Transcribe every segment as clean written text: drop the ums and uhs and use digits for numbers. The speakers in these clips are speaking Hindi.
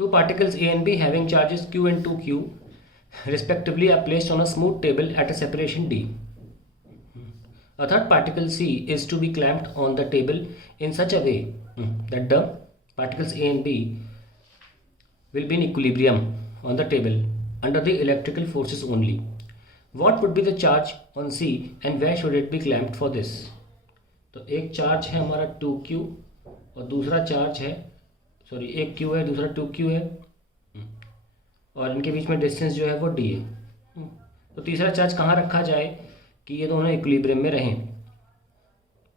Two particles A and B having charges Q and 2Q respectively are placed on a smooth table at a separation D. A third particle C is to be clamped on the table in such a way that the particles A and B will be in equilibrium on the table under the electrical forces only. What would be the charge on C and where should it be clamped for this? तो एक चार्ज है हमारा 2Q और दूसरा चार्ज है एक Q है दूसरा 2Q है और इनके बीच में डिस्टेंस जो है वो D है। तो तीसरा चार्ज कहाँ रखा जाए कि ये दोनों इक्विलिब्रियम में रहें।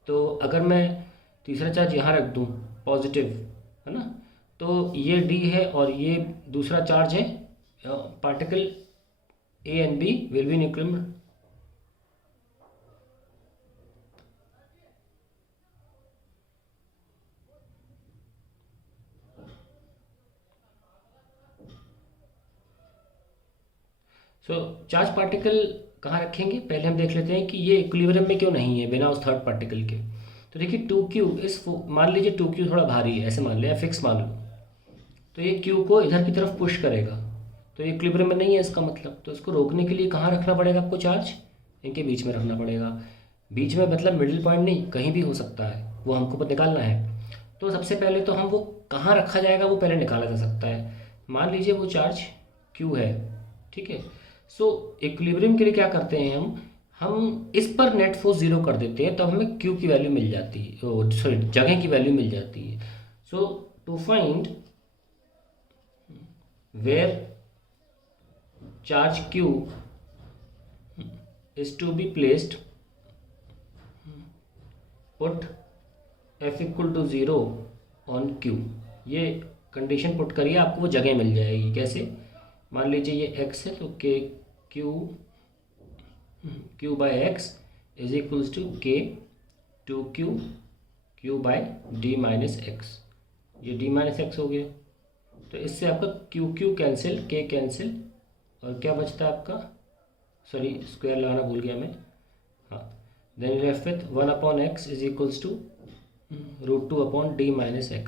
तो अगर मैं तीसरा चार्ज यहाँ रख दूँ पॉजिटिव, है ना, तो ये D है और ये दूसरा चार्ज है particle A and B will be in equilibrium। Charge particle कहाँ रखेंगे, पहले हम देख लेते हैं कि ये इक्विलिब्रियम में क्यों नहीं है बिना उस थर्ड पार्टिकल के। तो देखिए 2Q इस मान लीजिए 2Q थोड़ा भारी है, ऐसे मान लिया, फिक्स मान लो, तो ये Q को इधर की तरफ पुश करेगा, तो ये इक्विलिब्रियम में नहीं है इसका मतलब। तो इसको रोकने के लिए कहाँ रखना पड़ेगा आपको चार्ज, इनके बीच में रखना पड़ेगा। बीच में मतलब मिडिल पॉइंट नहीं, कहीं भी हो सकता है, वो हमको निकालना है। तो सबसे पहले तो हम वो कहाँ रखा जाएगा वो पहले निकाला जा सकता है। मान लीजिए वो चार्ज Q है, ठीक है। सो इक्विलिब्रियम के लिए क्या करते हैं हम इस पर नेट फोर्स 0 कर देते हैं, तब हमें Q की वैल्यू मिल जाती है, जगह की वैल्यू मिल जाती है। So to find where charge Q is to be placed, put F equal to 0 on Q। ये कंडीशन पुट करिए, आपको वो जगह मिल जाएगी। कैसे, मान लीजिए ये x है, तो K Q by x is equals to K 2Q Q by D minus x। ये D minus x हो गया, तो इससे आपका Q कैंसिल, K कैंसिल, और क्या बचता है आपका, स्क्वायर लगाना भूल गया मैं, हाँ, then left with 1/x is equals to √2 D minus x।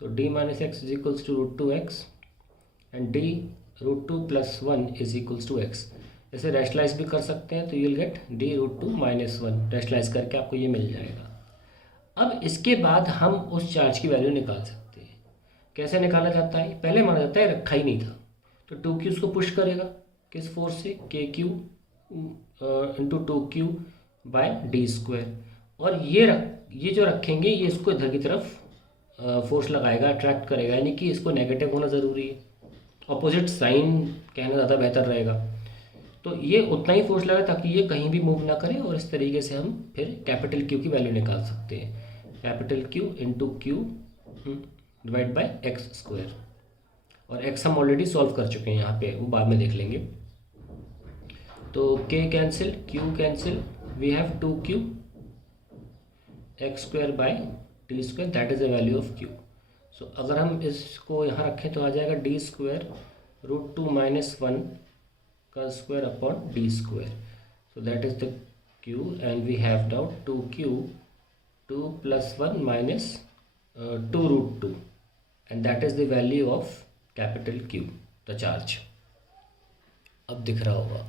So D minus x is equals to √2x and D √2 + 1 is equals to x। इसे रैशनलाइज भी कर सकते हैं, तो you will get D √2 - 1, rationalise करके आपको ये मिल जाएगा। अब इसके बाद हम उस चार्ज की वैल्यू निकाल सकते हैं। कैसे निकाला जाता है, पहले माना जाता है रखा ही नहीं था, तो 2Q उसको पुश करेगा किस फोर्स से, KQ into 2Q bye D², और ये जो रखेंगे ये इसको इधर की तरफ फोर्स लगाएगा, अट्रैक्ट करेगा, यानी कि इसको नेगेटिव होना ज़रूरी है, ऑपोजिट साइन कहना ज़्यादा बेहतर रहेगा। तो ये उतना ही फोर्स लगा ताकि ये कहीं भी मूव ना करे, और इस तरीके से हम फिर कैपिटल Q की वैल्यू निकाल सकते हैं। Capital Q into Q divide by x², और x हम ऑलरेडी सॉल्व कर चुके हैं यहाँ पे, वो बाद में देख लेंगे। तो K cancel, Q cancel, we have 2Q x² by D², that is the value of Q। So अगर हम इसको यहाँ रखें तो आ जाएगा D² √2 - 1 का square upon D²। So that is the Q, and we have now 2Q 2 + 1 - 2 √2, and that is the value of capital Q, the charge. अब दिख रहा होगा।